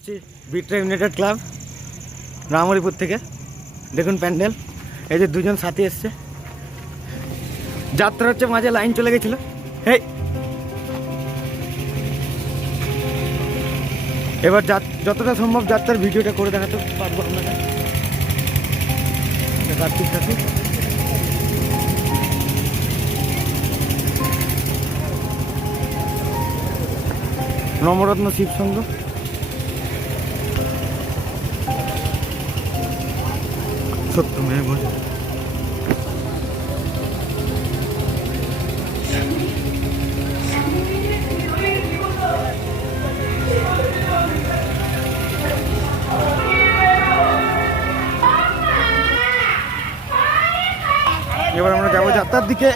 এসছি বিট্রা United club Ramharipur থেকে। দেখুন প্যান্ডেল, এই যে দুজন সাথী এসছে। যাত্রা হচ্ছে, মাঝে লাইন চলে গেছিল। এই এবার যতটা সম্ভব যাত্রার ভিডিওটা করে দেখাতে পারবো আপনাকে। কার্তিক ঠাকুর, নবরত্ন শিব সংঘ, সত্য মেয়ে বলে। এবার আমরা যাবো যাত্রার দিকে।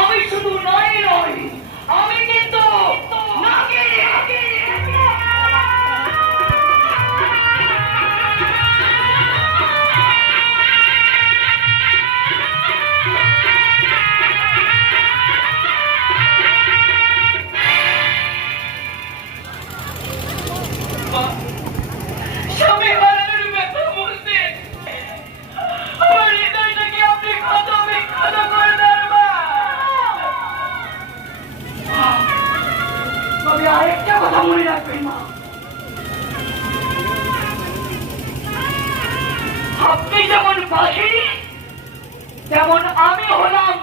আমি শুধু নয় আমি কিন্তু আরেকটা কথা মনে রাখবেন না, আপনি যেমন পাখি তেমন আমি হলাম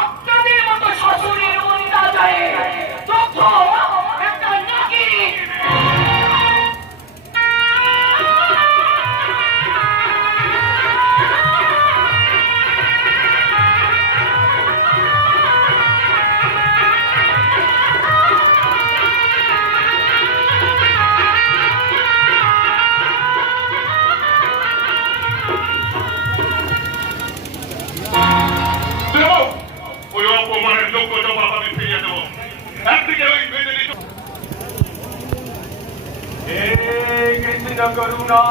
আপনাদের মতো শাশুড়ির মন্দিরা যায় একটা নাকিরি। করুণা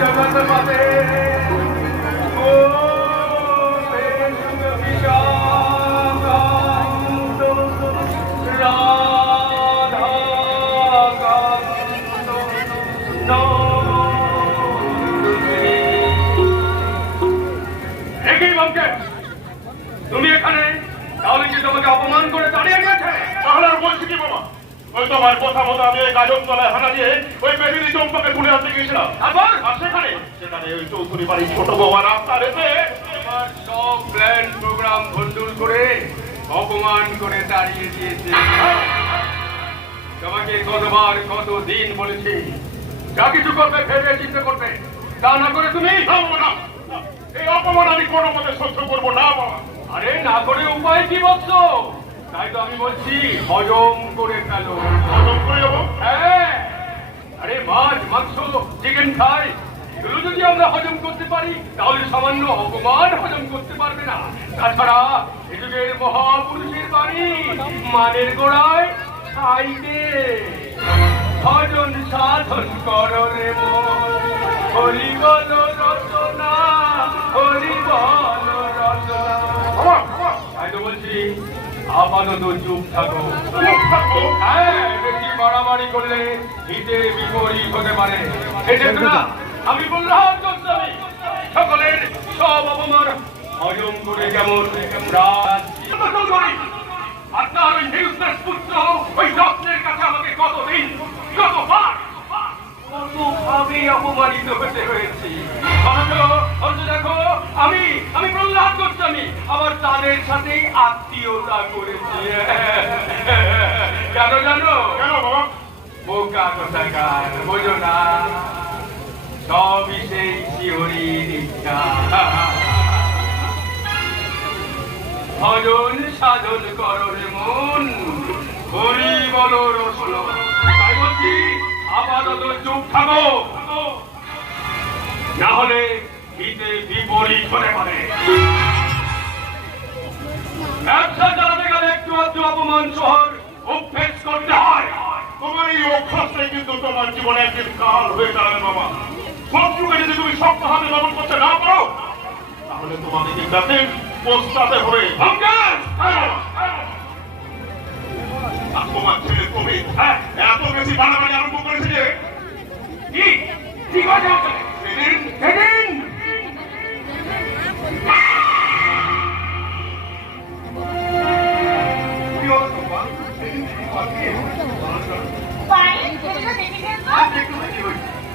জগৎ পাবে তুমি এখানে, তাহলে কি তোমাকে অপমান করে দাঁড়িয়ে গেছে? তাহলে আর বলছি কি বাবা, ওই তোমার কথা মতো আমি এই গাজন তলায় হানা দিয়ে ওই বেদিনী চম্পাকে তুলে আনতে গিয়েছিলাম। তারপর আর সেখানে ওই চৌধুরী বাড়ির ছোট বৌমা রাস্তা রেখে তোমার সব প্ল্যান প্রোগ্রাম ভণ্ডুল করে অপমান করে দাঁড়িয়ে দিয়েছে। তোমাকে কতবার কত দিন বলেছি যা কিছু করবে ভেবে চিন্তা করবে, তা না করে তুমি এই অপমান আমি কোনো মতে সহ্য করবো না বাবা। আরে না করে উপায় কি বলছো? তাই তো আমি বলছি হজম করে ফেলো। হজম করে যাবো? হ্যাঁ, আরে মাছ মাংস চিকেন খাই, এগুলো যদি আমরা হজম করতে পারি তাহলে সামান্য অপমান হজম করতে পারবে না। তাছাড়া এ যুগের মহাপুরুষের বাণী মানের গোড়ায় খাইতে ভজন সাধন করো রে মন, হরি বল রচনা, হরি বল রচনা। তাই তো বলছি আপাতত চুপ থাকো। হ্যাঁ, বেশি বাড়াবাড়ি করলে হিতে বিপরীত হতে পারে। আমি বললাম সকলের সব অপমান হজম করে যেমন আপনার ওই নিউজের পুত্র ওই রত্নের কাছে আমাকে কতদিন কতবার কতভাবে অপমানিত হতে হয়েছে। দেখো আমি প্রহ্লাদ গোস্বামী আমার তাদের সাথে আত্মীয়তা করেছি। কেন জানো? কেন বাবা? বোকা কোথাকার, বোঝো না? সবই সেই শিহরির ইচ্ছা। ভজন সাধন করো রে মন, হরি বল রসল। তাই বলছি আপাতত চুপ থাকো, না হলে হিতে বিপরীত হতে পারে। ব্যবসা চালাতে গেলে একটু আধটু অপমান সহর অভ্যেস করতে হয়। তোমার এই অভ্যাসটাই কিন্তু তোমার জীবনে একদিন কাল হয়ে দাঁড়াবে বাবা। শত্রুকে যদি তুমি শক্তভাবে দমন করতে না পারো, তাহলে তোমাকে কিন্তু একদিন পস্তাতে হবে। তোমার ছেলে তুমি এত বেশি বাড়াবাড়ি আরম্ভ করেছে যে কি ঠিক আছে সেদিন সেদিন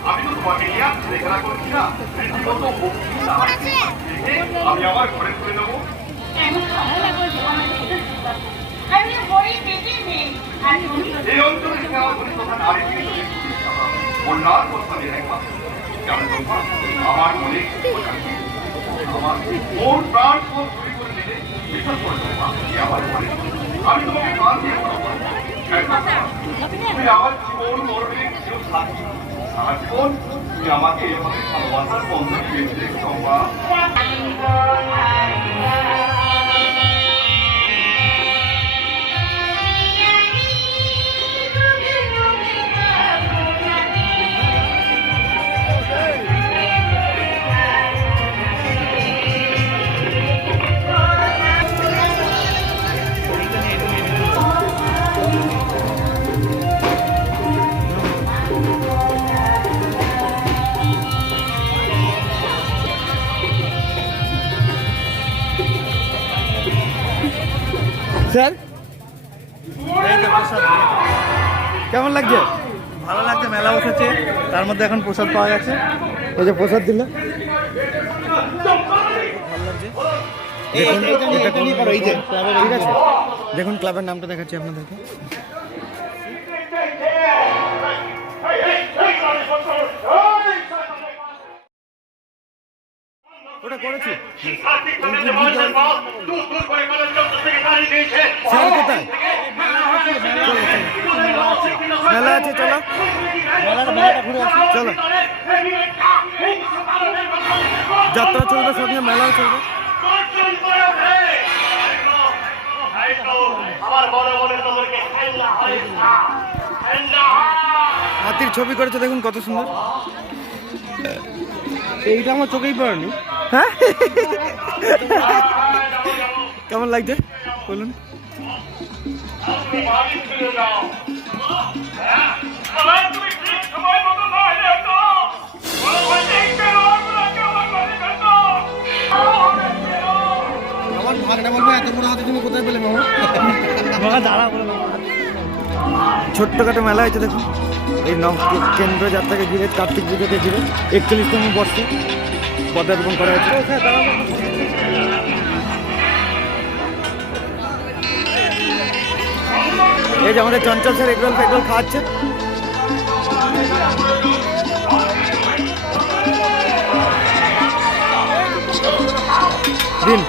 আমি তো তোমাকে নিয়ে লেখাপড়া করছি না, রীতিমতো আমি আমার ঘরে তুলে দেবো। এই অঞ্চলে বন্যার কথা আমার মনে আমার ওর প্রাণ চুরি করে নিলে বিশ্বাস করে আমার মনে আমি তোমাকে প্রাণ দিয়ে তুমি আমার জীবন মরণের কেউ সাথী, সারা জীবন তুমি আমাকে এভাবে ভালোবাসার বন্ধনে বেঁধে রেখেছো মা। স্যার কেমন লাগছে? ভালো লাগছে, মেলা বসেছে, তার মধ্যে এখন প্রসাদ পাওয়া যাচ্ছে। এই যে প্রসাদ দিল, ঠিক আছে। দেখুন ক্লাবের নামটা দেখাচ্ছি আপনাদেরকে। ওটা করেছি। স্যার কোথায়? মেলা আছে, চলো চলো। যাত্রা চলবে, সঙ্গে মেলাও চলবে। হাতির ছবি করেছে, দেখুন কত সুন্দর। এইটা আমার চোখেই পড়েনি। হ্যাঁ, কেমন লাগছে বলুন? আমার ভাগটা বলবো, এত বড় হাতে তুমি কোথায় পেলে মামা? ছোট্টখাটো মেলা হয়েছে দেখুন। এই কেন্দ্র যাত্রাকে ঘিরে, কার্তিক পুজোকে ঘিরে 41তম বর্ষে পদার্পণ করা হয়েছে। এই যে আমাদের চঞ্চল স্যার এগরোল ফেগরোল খাওয়াচ্ছে। দিন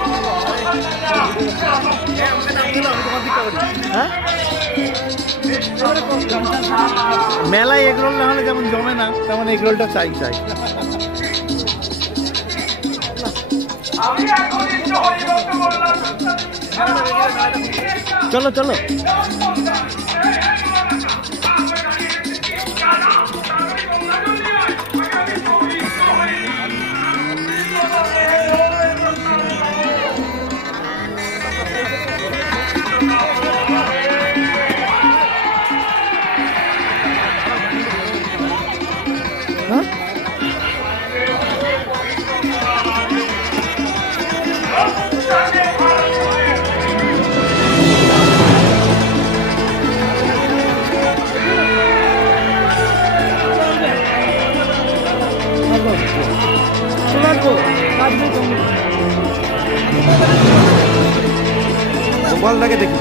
হ্যাঁ, মেলায় এগরোল না হলে যেমন জমে না, তেমন এগরোলটা চাই। চলো চলো। গোপালটাকে দেখি।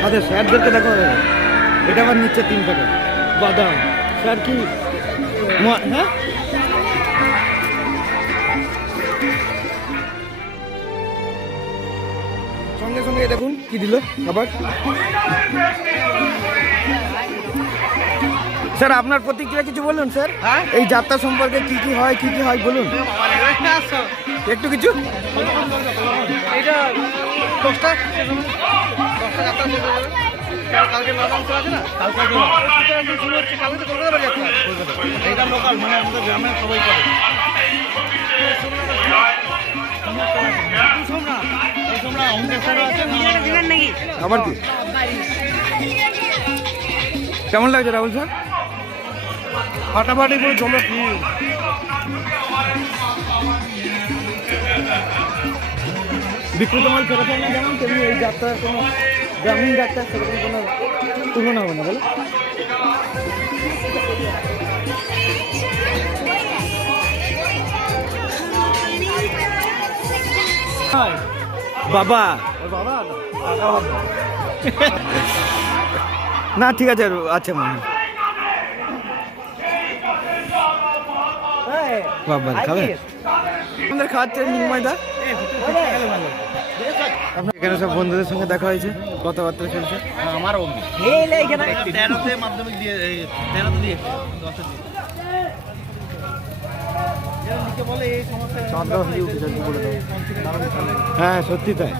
আমাদের স্যারদেরকে দেখো, এটা আবার নিচ্ছে 3 টাকা বাদাম। স্যার কি হ্যাঁ, এই দেখুন কি দিল আবার। স্যার আপনার প্রতিক্রিয়া কিছু বলুন স্যার। হ্যাঁ? এই যাত্রা সম্পর্কে কি কি হয় বলুন একটু কিছু। এইটা 10টা যাত্রা শেষ হয়ে যাবে। কালকে নবাংশ আছে না, কালকে শুরু হচ্ছে, কালকে তো কলকাতা বাড়ি যাত্রা। এইটা লোকাল, মানে আমাদের গ্রামের সবাই করে। আবার কি কেমন লাগছে রাহুল স্যার? ফাটাফাটি করে জমে কি বিক্রিত মাল ফেরত হয় না যেমন তেমনি এই যাত্রার কোনো গ্রামীণ যাত্রা সেরকম কোনো তুলনা হবে না বলো। বাবা না ঠিক আছে আচ্ছা মনে বাবা খাবে আমাদের খাওয়াচ্ছে ময়দা। এখানে সব বন্ধুদের সঙ্গে দেখা হয়েছে, কথাবার্তা চলছে। আমার অমনি 13তে মাধ্যমিক দিয়ে 13তে দিয়ে 10 দিয়ে বলে এই সমস্যা। হ্যাঁ সত্যি তাই।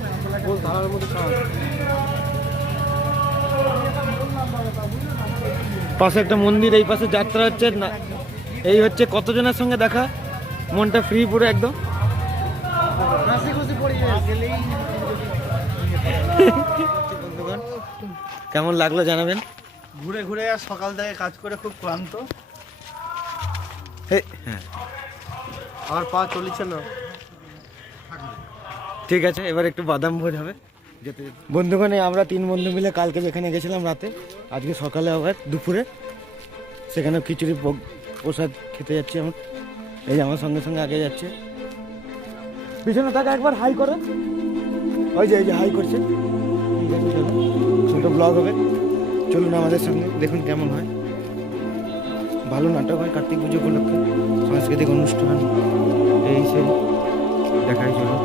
পাশে একটা মন্দির, এই পাশে যাত্রা হচ্ছে না, এই হচ্ছে কতজনের সঙ্গে দেখা, মনটা ফ্রি পুরো একদম। কেমন লাগলো জানাবেন। ঘুরে ঘুরে আর সকাল থেকে কাজ করে খুব ক্লান্ত, হ্যাঁ আর পা চলছে না। ঠিক আছে, এবার একটু বাদাম ভোজ হবে যেতে বন্ধুগণে। আমরা 3 বন্ধু মিলে কালকে যেখানে গেছিলাম রাতে, আজকে সকালে আবার দুপুরে সেখানে খিচুড়ি প্রসাদ খেতে যাচ্ছি। আমার এই আমার সঙ্গে সঙ্গে আগে যাচ্ছে, পিছনে তাকে একবার হাই করো, ওই যে হাই করছে। ঠিক আছে চলো, ছোটো ব্লগ হবে, চলুন আমাদের সঙ্গে দেখুন কেমন হয়। ভালো নাটক হয় কার্তিক পুজো উপলক্ষে, সাংস্কৃতিক অনুষ্ঠান এই সেই দেখাই চলো।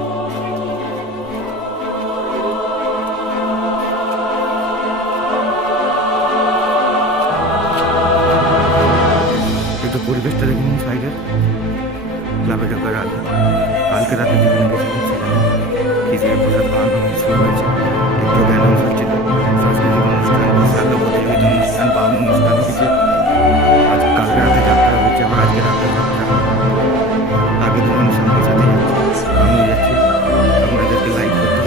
একটু পরিবেশটা দেখুন সাইডের ক্লাবে ঢোকার আগে। কালকে রাতে যেখানে গেছিলাম সেখানে খিচুড়ি প্রসাদ খাওয়ানো শুরু হয়েছে। একটু অ্যানাউন্স হচ্ছিল সাংস্কৃতিক অনুষ্ঠান, বিশাল প্রতিযোগিতা অনুষ্ঠান বা অনুষ্ঠান কিছু। আজ কালকে রাতে যাত্রা হচ্ছে, আমার আজকে রাতে যাত্রা। আগে দুজনের সঙ্গে সাথে যাচ্ছি, আমিও যাচ্ছি, আপনাদেরকে লাইক করতে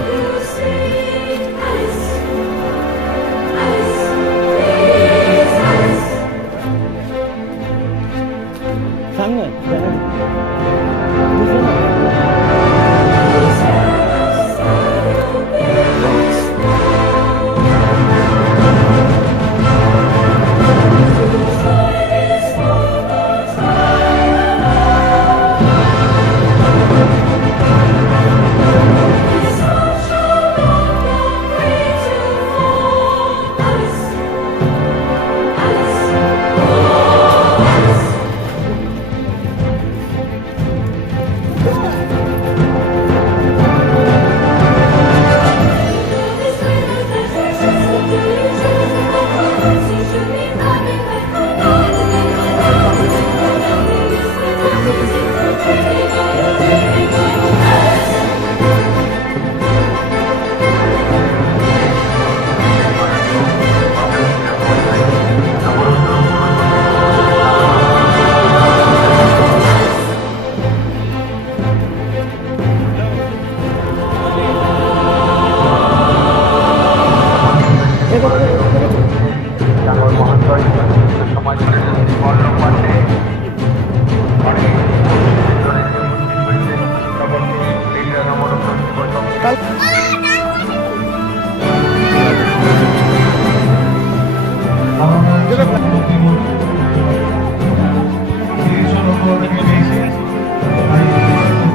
সামনে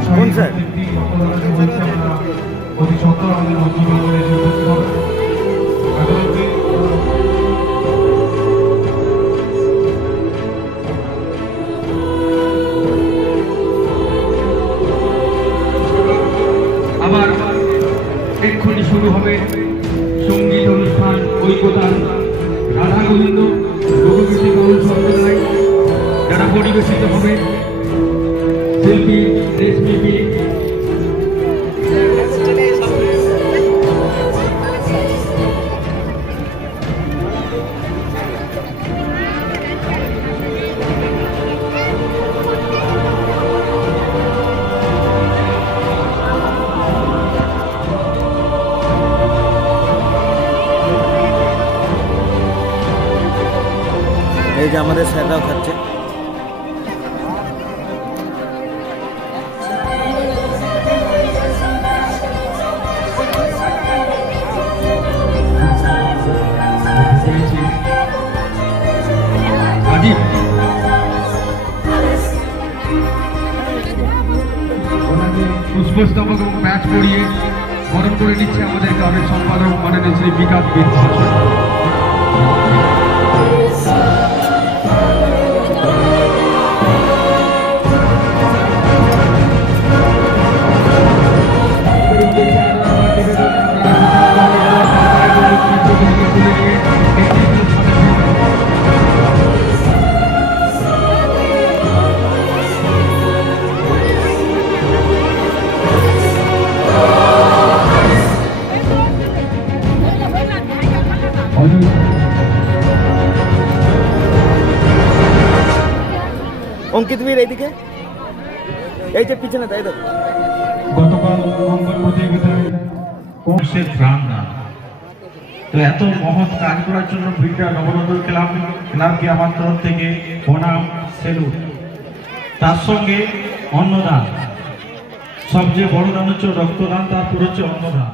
কোন স্যার? আবার এক্ষুনি শুরু হবে এসপিপি এই যে আমাদের স্যাররাও খাচ্ছে। রাজীব ওনাকে পুষ্পস্তবক এবং ম্যাচ করিয়ে বরণ করে নিচ্ছে আমাদের গ্রামের সম্পাদক মাননীয় শ্রী বিকাশ বিশ্বাস। অঙ্কিত বীর এইদিকে, এই যে পিছনে তাই দেখো। গতকাল মঙ্গল প্রতিযোগিতায় কোর্সের প্রাণ দান। তো এত মহৎ কাজ করার জন্য ভিড়টা নবরত্ন ক্লাবকে আমার তরফ থেকে প্রণাম, সেলুট। তার সঙ্গে অন্নদান, সবচেয়ে বড় দান হচ্ছে রক্তদান, তারপর হচ্ছে অন্নদান।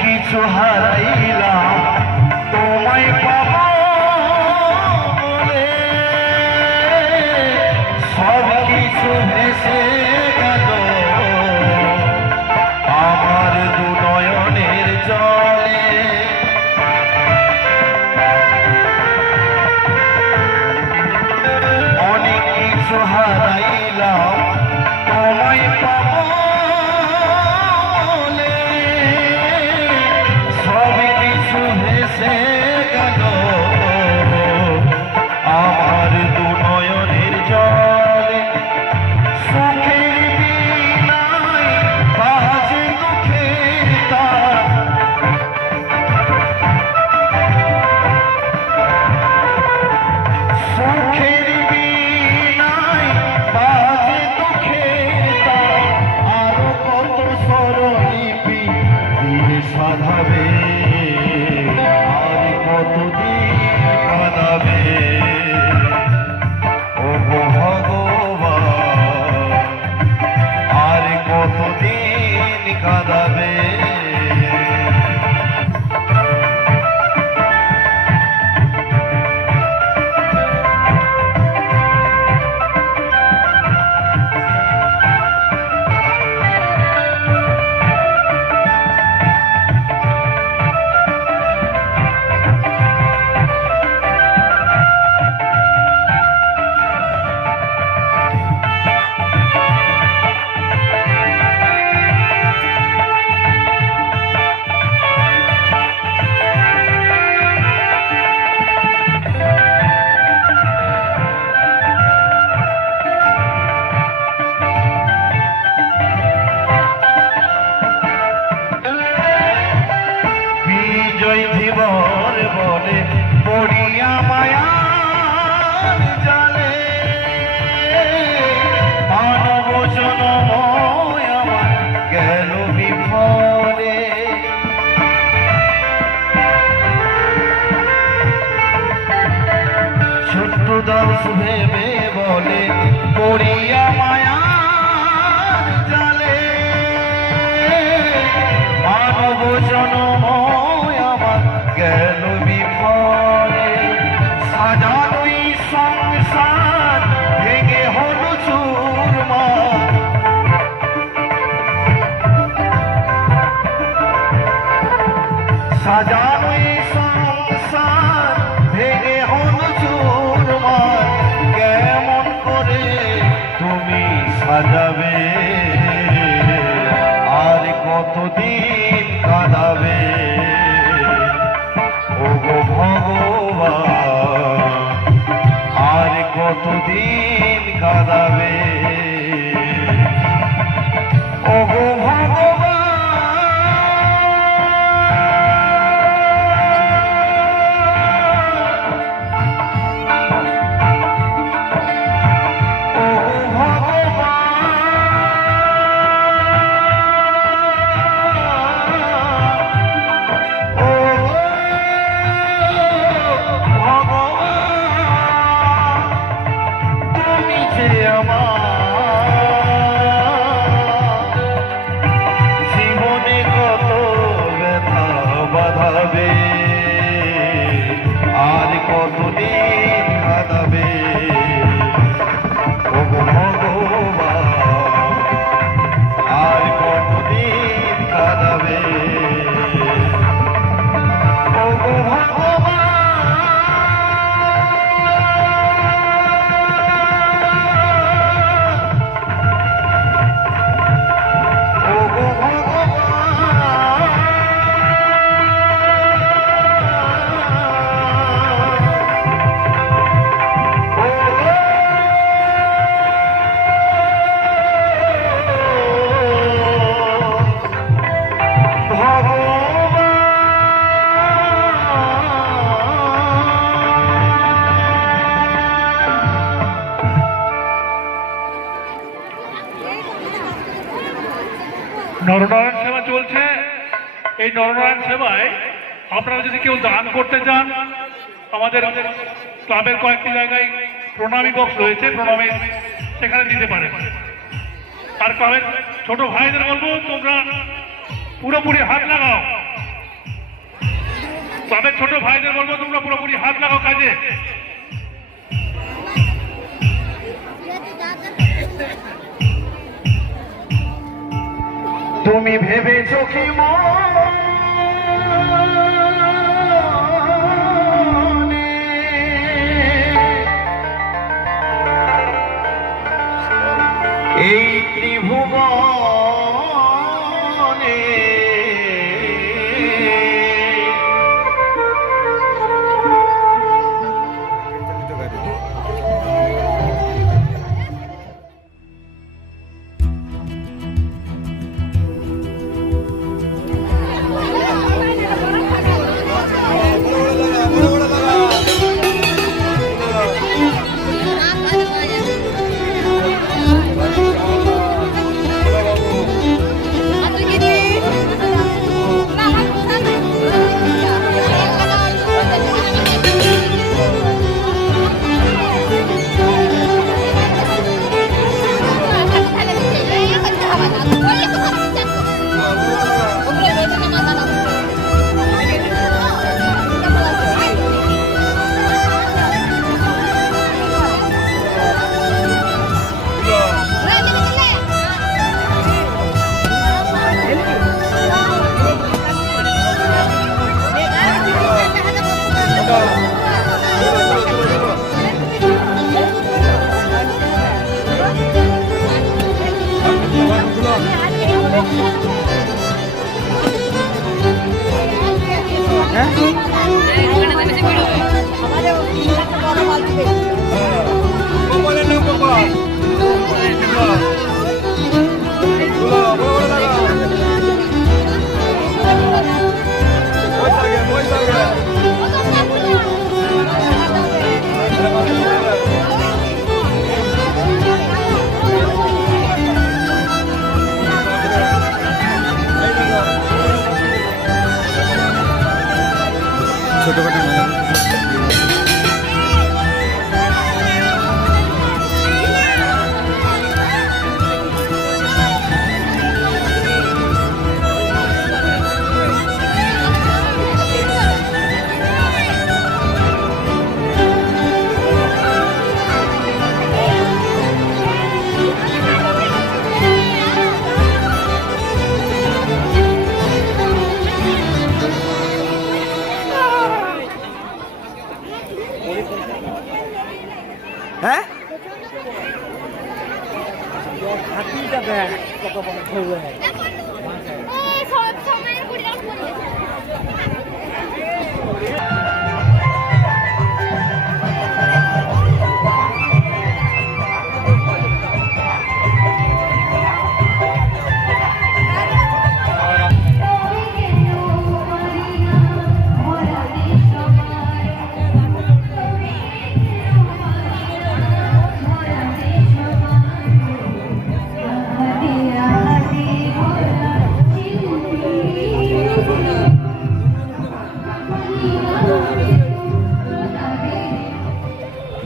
কিছু হারাইলাম তোমায় পাবো বলে, সব কিছু ভেসে গেল আমার দু নয়নের জলে। অনেক কিছু হারাইলাম তোমায় পাবো বলে, সব কিছু ভেসে গেল আমার দু নয়নের জলে। সুখের বিনায় বাজে দুঃখের তার, সুখের বিনায় বাজে দুঃখের তার, আরো কত স্বরলিপি দিয়ে সাধাবে, আর কতদিন কাঁদাবে ও ভগবান, আর কতদিন কাঁদাবে। বিজয় ধীবর বলে পড়িয়া মায়ার জালে, মানব জনম আমার গেল বিফলে। ছোট্ট দাস ভেবে বলে পড়িয়া মায়ার জালে, মানব জনম আমার গেল বিফলে। সাজানোই সংসার ভেঙে হলো চুরমার, সাজানোই সংসার ভেঙে হলো চুরমার, কেমন করে তুমি সাজাবে, আর কতদিন কাঁদাবে ও গো ভগবান, আর কতদিন কাঁদাবে ও গো ভগবান। ও গো তুমি যে আমার জীবনে কত ব্যথা বাঁধাবে, আর কতদিন কাঁদাবে ও গো ভগবান, আর কতদিন কাঁদাবে ও গো ভগবান। ও গো নরনারায়ণ সেবা চলছে। এই নরনারায়ণ সেবায় আপনারা যদি কেউ দান করতে চান, আমাদের ক্লাবের কয়েকটি জায়গায় প্রণামী বক্স রয়েছে, প্রণামী সেখানে দিতে পারেন। আর ক্লাবের ছোট ভাইদের বলবো, তোমরা পুরোপুরি হাত লাগাও, ক্লাবের ছোট ভাইদের বলবো তোমরা পুরোপুরি হাত লাগাও কাজে। তুমি ভেবেছো কি মনে এই ত্রিভুবনে ছোটখাটো মেলা। হ্যাঁ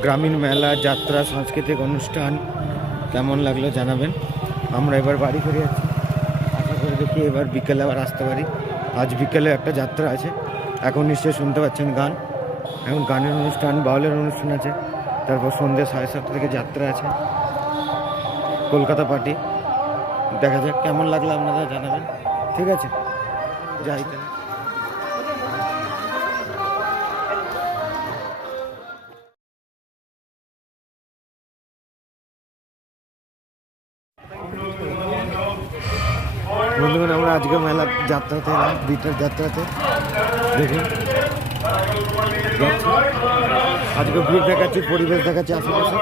গ্রামীণ মেলা, যাত্রা, সাংস্কৃতিক অনুষ্ঠান কেমন লাগলো জানাবেন। আমরা এবার বাড়ি ফিরে যাচ্ছি, আশা করি দেখি এবার বিকেলে আবার আসতে পারি। আজ বিকেলে একটা যাত্রা আছে, এখন নিশ্চয়ই শুনতে পাচ্ছেন গান। এখন গানের অনুষ্ঠান, বাউলের অনুষ্ঠান আছে, তারপর সন্ধ্যে 7:30 থেকে যাত্রা আছে, কলকাতা পার্টি। দেখা যাক কেমন লাগলো, আপনারা জানাবেন। ঠিক আছে, যাই তাহলে। বন্ধুগণ, আমরা আজকে মেলার যাত্রাতে এলাম, বিটার যাত্রাতে। দেখুন আজকে ভিড় দেখাচ্ছি, পরিবেশ দেখাচ্ছি আশেপাশে।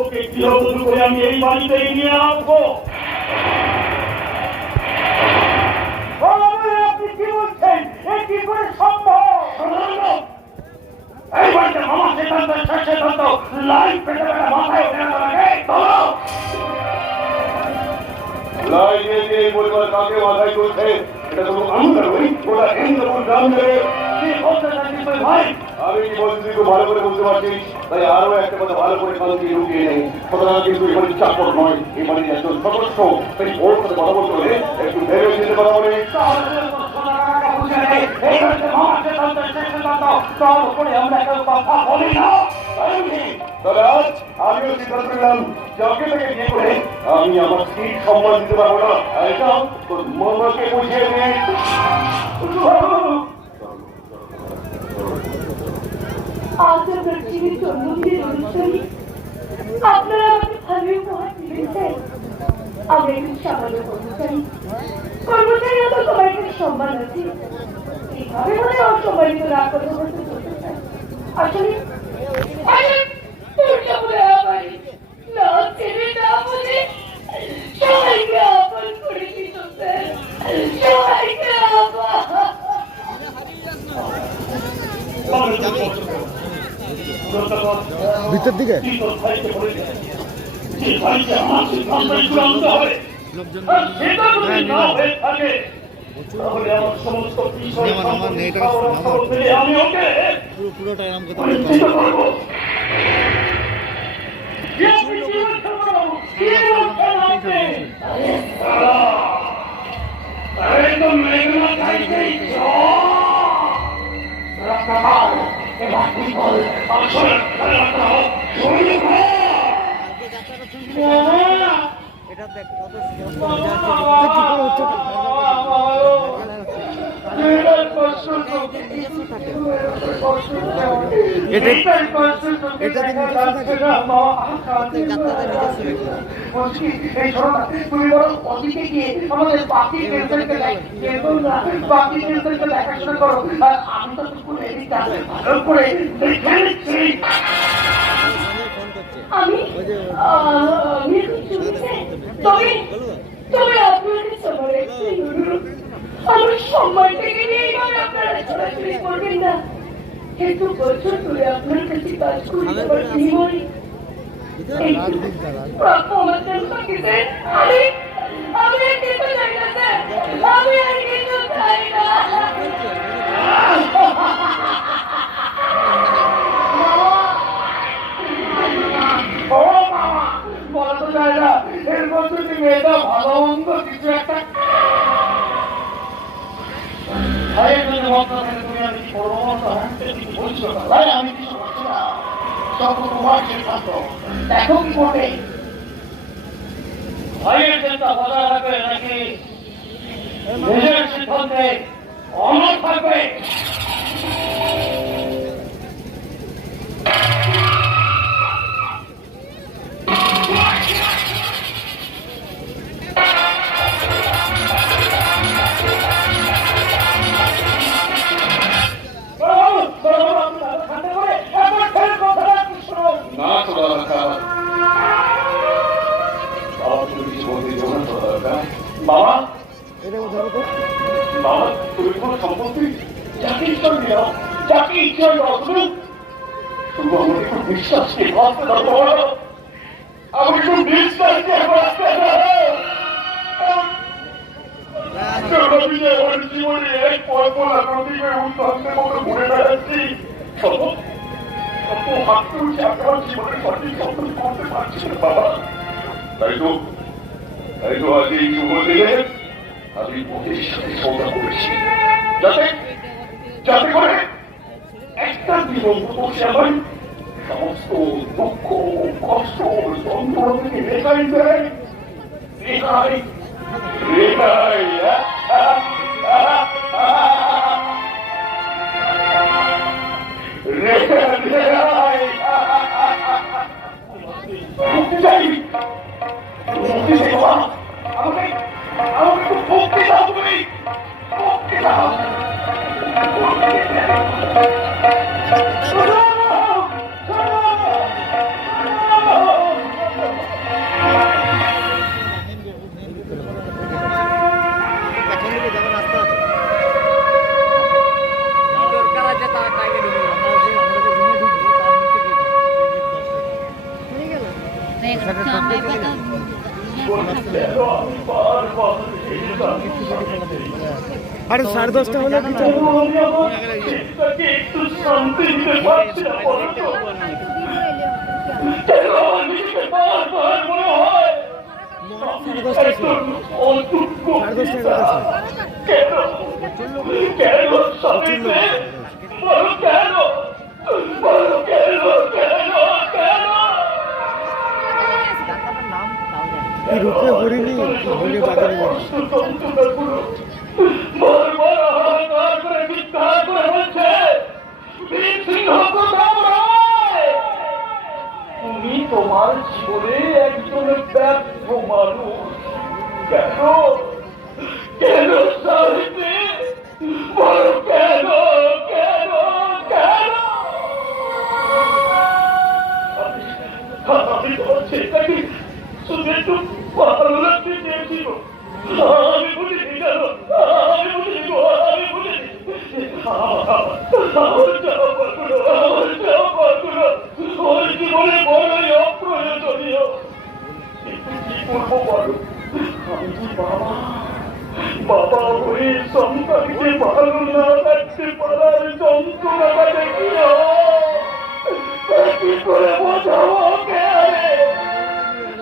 ওকে গৃহবধূ করে আমি এই বাড়িতে নিয়ে আসবো। কি করে সম্ভব? এই বাড়িতে মামা সিদ্ধান্ত শেষ সিদ্ধান্ত লাইন পেটে পেটে মাথায় ওঠে না লাগে ধরো লাই দিয়ে দিয়ে পরিবার কাকে মাথায় তুলছে এটা তো আমরা ওই ওটা হিন্দুপুর গ্রাম থেকে কি বলতে চাইছিস তুই ভাই? আমি কি বলছি তুই খুব ভালো করে বুঝতে পারছিস, তাই আরো একটা কথা ভালো করে কান দিয়ে ঢুকিয়ে নেই। সুতরাং কিন্তু এই বাড়ির চাকর নয়, এই বাড়ির একজন সদস্য, তাই ওর সাথে কথা বলতে হলে একটু ভেবে চিন্তে কথা বলে তবে আজ আমিও সিদ্ধান্ত নিলাম যাকে তাকে বিয়ে করে আমি আমার স্ত্রীর সম্মান দিতে পারবো না। এটা তোর মামাকে বুঝিয়ে দিই। আজ আপনার জীবিত জন্মদিনের অনুষ্ঠানে আপনারা আমাকে ভালো উপহার দিয়েছেন। আমরা একটু সামান্য কর্মচারী, কর্মচারীরা তো সবাই একটা সম্মান আছে, এইভাবে মনে অসম্মানিত না কথা বলতে চলতে চায়। আসলে না ছেড়ে না বলে সবাইকে আপন করে দিত, সবাইকে ভিতর দিকে পুরোটা আরাম করতে এটা দেখ কত তুমি বরং অতীতে গিয়ে আমাদের বাকি দেখাশোনা করো, আর আমি তো ভালো করে দেখে নিচ্ছি। আমি তবে তবে আপনার কাছে আমার একটাই অনুরোধ, আমার সম্মানটাকে নিয়ে এইভাবে আপনারা ছড়াছড়ি করবেন না। এত বছর ধরে আপনার কাছে কাজ করি, আমার বিনিময়ে প্রাপ্য আমার জন্য বাকি দেন। আমি আর কিছু চাই না স্যার, আমি আর কিছু চাই না। ও মামা বলা তো যায় না, এরপর তুমি মেয়েটা ভালো মন্দ কিছু একটা ভাইয়ের জন্য মন্ত্র থেকে তুমি আমি কি করবো বলছো ভাই? আমি কিছু করছি না, সব তোমার সিদ্ধান্ত। দেখো কি করবে, ভাইয়ের চিন্তা বজায় রাখবে নাকি নিজের সিদ্ধান্তে অনড় থাকবে? বাবা এটা ধরো তো বাবা, তুমি কোন সম্পত্তি যাকে ইচ্ছা নিও, যাকে ইচ্ছা নিও, শুধু আমাকে একটু বিশ্বাস দিয়ে ভাবতে পারবো, আমাকে একটু বিশ্বাস দিয়ে ভাবতে আমি যে আমার জীবনে এক কল্পনা প্রতিমে উদ্ধান্তের মতো ঘুরে বেড়াচ্ছি, কত হাত তুলছি, আমার জীবনে সঠিক সম্পন্ন করতে পারছি না বাবা। তাই তো আজ এই শুভ দিনে আমি ওদের সাথে সৌদা করেছি, যাতে করে একটা জীবন বসে আমার সমস্ত দুঃখ কষ্ট যন্ত্রণা থেকে রেখাই দেয়, রেখাই রেখাই রেখাই মুক্তি চাই, মুক্তি চাই বাবা, আমাকে একটু মুক্তি দাও, তুমি মুক্তি দাও। আরে 10:30 হলো কিছু একটু শান্তি দিতে পারছি না বলো তো? কেন নিজেকে বারবার মনে হয় একজন অযোগ্য অফিসার? কেন কেন স্বামীকে বলো কেন বলো কেন কেন কেন কি রূপে হরিণী হরিণী বাজারে যাচ্ছে বারবার হাহাকার করে চিৎকার করে বলছে বীর সিংহ প্রতাপ রায়, তুমি তোমার জীবনে একজন ব্যর্থ মানুষ। কেন কেন সাহিত্যে বলো কেন কেন কেন? আমি তোমার ছেলেটাকে শুধু একটু ভালো লাগতে চেয়েছিল। আমি বুঝিনি কেন, আমি বুঝিনি গো, আমি বুঝিনি। আমার যাওয়া পারগুলো, আমার যাওয়া পারগুলো ওর জীবনে বড়ই অপ্রয়োজনীয়। কিন্তু কি করবো বলো, আমি কি বাবা বাবা হয়ে সন্তানকে ভালো না রাখতে পারার যন্ত্রণাটা দেখিও কি করে বোঝাবো কে?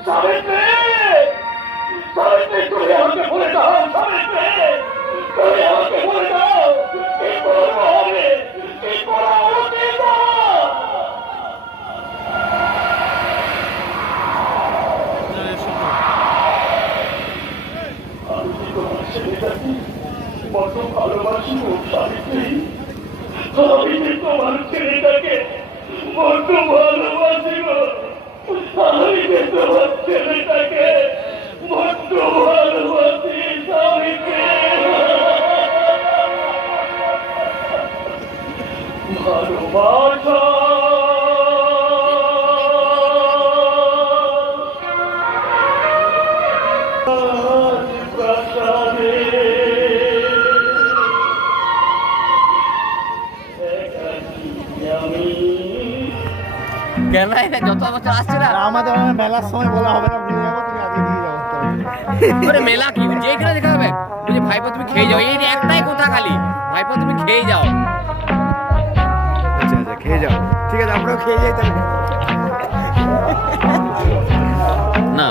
সাবিত্রী সাবিত্রী তুমি আমাকে বলে দাও, সাবিত্রী তুমি আমাকে বলে দাও কি করবো হবে, কি করা উচিত? আমি কি তোমার ছেলেটাকে বড্ড ভালোবাসি গো সাবিত্রী, আমি কি তোমার ছেলেটাকে বড্ড ভালোবাসি গো, আমি কি তোমার ছেলেটাকে বড্ড ভালোবাসি সাবিত্রী। ভালোবাসা প্রাসাদে আমি কেন এটা যত বছর আসছে না আমাদের মেলার সময় বলা হবে না, ভুলে যাবো, তুমি আগে দিয়ে যাবো। ওরে মেলা কি যেখানে দেখা হবে বুঝে ভাইপো তুমি খেয়ে যাও, এই একটাই কথা খালি ভাইপো তুমি খেয়ে যাও। আচ্ছা আচ্ছা খেয়ে যাও, ঠিক আছে আমরাও খেয়ে যাই তাহলে। না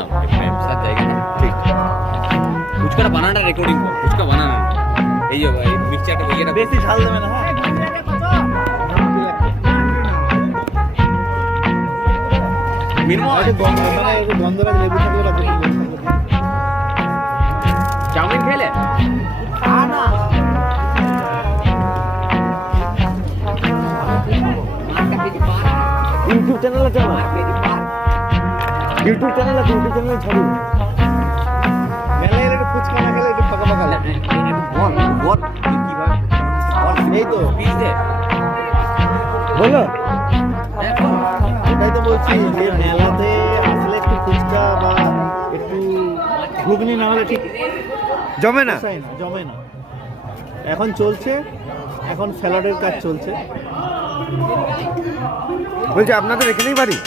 সব জায়গা না ঠিক ফুচকাটা বানানোটা রেকর্ডিং কর, ফুচকা বানানো এই যে মিক্সচারটা ইয়েটা বেশি ঝাল দেবে না, হ্যাঁ? মিনময় গন্ধরাজ লেবু থাকলে চাউমিন খেলে ইউটিউব চ্যানেল আছে আমার, ইউটিউব চ্যানেল আছে, ইউটিউব চ্যানেলে ছাড়ি। মেলায় একটু ফুচকা না খেলে একটু ফাঁকা ফাঁকা লাগে। বল বল কিভাবে এই তো পিস দে বলো এটাই তো বলছি যে মেলাতে আসলে একটু ফুচকা বা একটু ঘুগনি না হলে ঠিক জমে না। পোষায় না, জমে না। এখন চলছে, এখন স্যালাডের কাজ চলছে। বলছি আপনাদের এখানেই বাড়ি,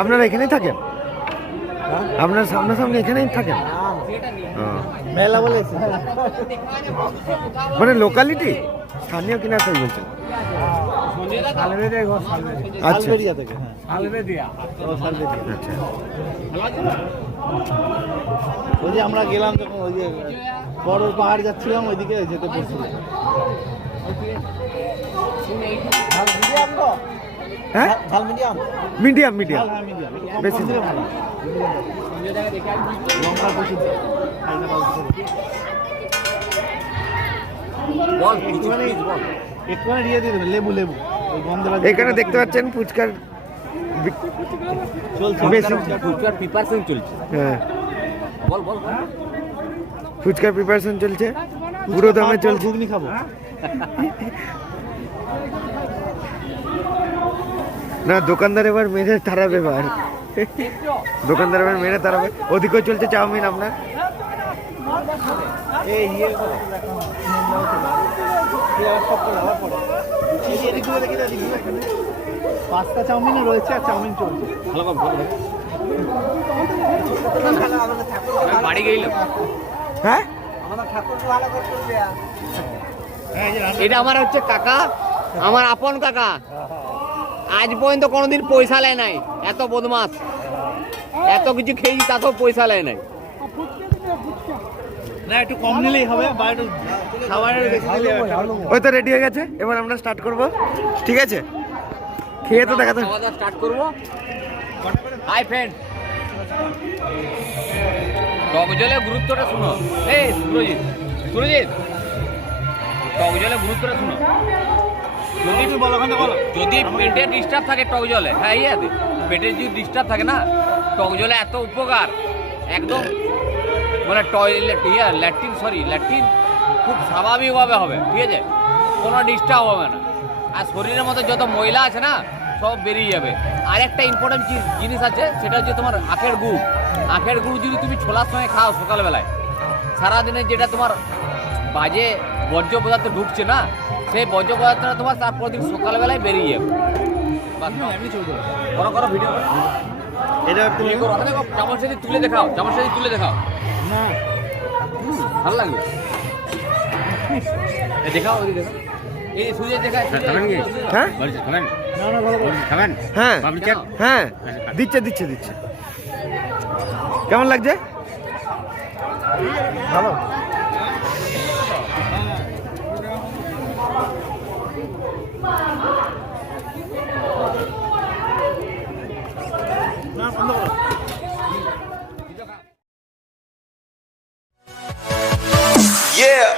আপনারা এখানেই থাকেন, আপনার সামনাসামনি এখানেই থাকেন? ও, মেলা বলেছে মানে লোকালিটি স্থানীয় কিনা তাই বলছেন? আচ্ছা আলবেরিয়া থেকে, হ্যাঁ ও সালবেরিয়া। আচ্ছা ওই যে আমরা গেলাম যখন ওই যে বড় পাহাড় যাচ্ছিলাম ওইদিকে যেতে পড়ছিল। হ্যাঁ ঝাল মিডিয়াম, মিডিয়াম মিডিয়াম হ্যাঁ মিডিয়াম, বেশি না। ভালো লঙ্কা প্রসিদ্ধ বল কিছু প্লিজ বল একটুখানি দিয়ে দিয়ে দেবে লেবু লেবু ওই গন্ধরাজ। এখানে দেখতে পাচ্ছেন ফুচকার চলছে বেশি। ফুচকার প্রিপারেশন চলছে, হ্যাঁ বল বল বল ফুচকার প্রিপারেশন চলছে, পুরো দমে চলছে। ঘুগনি খাবো। না দোকানদার এবার মেরে তাড়াবে, এবার দোকানদার এবার মেরে তাড়াবে। ওদিকেও চলছে চাউমিন আপনার। এই ইয়ে কথা দেখা হয়, সব করে আবার পরে এদিক ঘুরে দেখি, এদিক ঘুরে এখানে পাস্তা চাউমিনও রয়েছে আর চাউমিন চলছে। ভালো করে বাড়ি গেল হ্যাঁ এটা আমার হচ্ছে কাকা, আমার আপন কাকা। আজ পর্যন্ত কোনোদিন পয়সা নেয় নাই, এত বদমাস, এত কিছু খেয়েছি তাতেও পয়সা নেয় নাই। না একটু কম নিলেই হবে বা একটু খাবারের বেশি দিলে ওই তো রেডি হয়ে গেছে, এবার আমরা স্টার্ট করব। ঠিক আছে, খেয়ে তো দেখাতে খাওয়া দাওয়া স্টার্ট করবো। হাই ফ্রেন্ড, টক জলের গুরুত্বটা শুনো। এই সুরজিৎ, সুরজিৎ, টক জলের গুরুত্বটা শুনো। যদি পেটে ডিস্টার্ব থাকে টক জলে, হ্যাঁ ইয়াতে পেটে যদি ডিস্টার্ব থাকে না, টক জলে এত উপকার, একদম মানে টয়লেট ল্যাট্রিন খুব স্বাভাবিকভাবে হবে। ঠিক আছে, কোনো ডিস্টার্ব হবে না, আর শরীরের মধ্যে যত ময়লা আছে না সব বেরিয়ে যাবে। আর একটা ইম্পর্টেন্ট জিনিস আছে, সেটা হচ্ছে তোমার আখের গুড়। আখের গুড় যদি তুমি ছোলার সঙ্গে খাও সকালবেলায়, সারাদিনে যেটা তোমার বাজে বর্জ্য পদার্থ ঢুকছে না, সেই বর্জ্য পদার্থটা তোমার তারপর দিন সকালবেলায় বেরিয়ে যাবে। করো ভিডিও করো, এটা তুমি করো, চামচ সাথে তুলে দেখাও, চামচ সাথে তুলে দেখাও, ভালো লাগবে। দেখাও, ওই দেখাও, এই সুযোগ দেখা। হ্যাঁ খাবেন? হ্যাঁ হ্যাঁ, দিচ্ছে দিচ্ছে দিচ্ছে। কেমন লাগছে? ভালো। Yeah.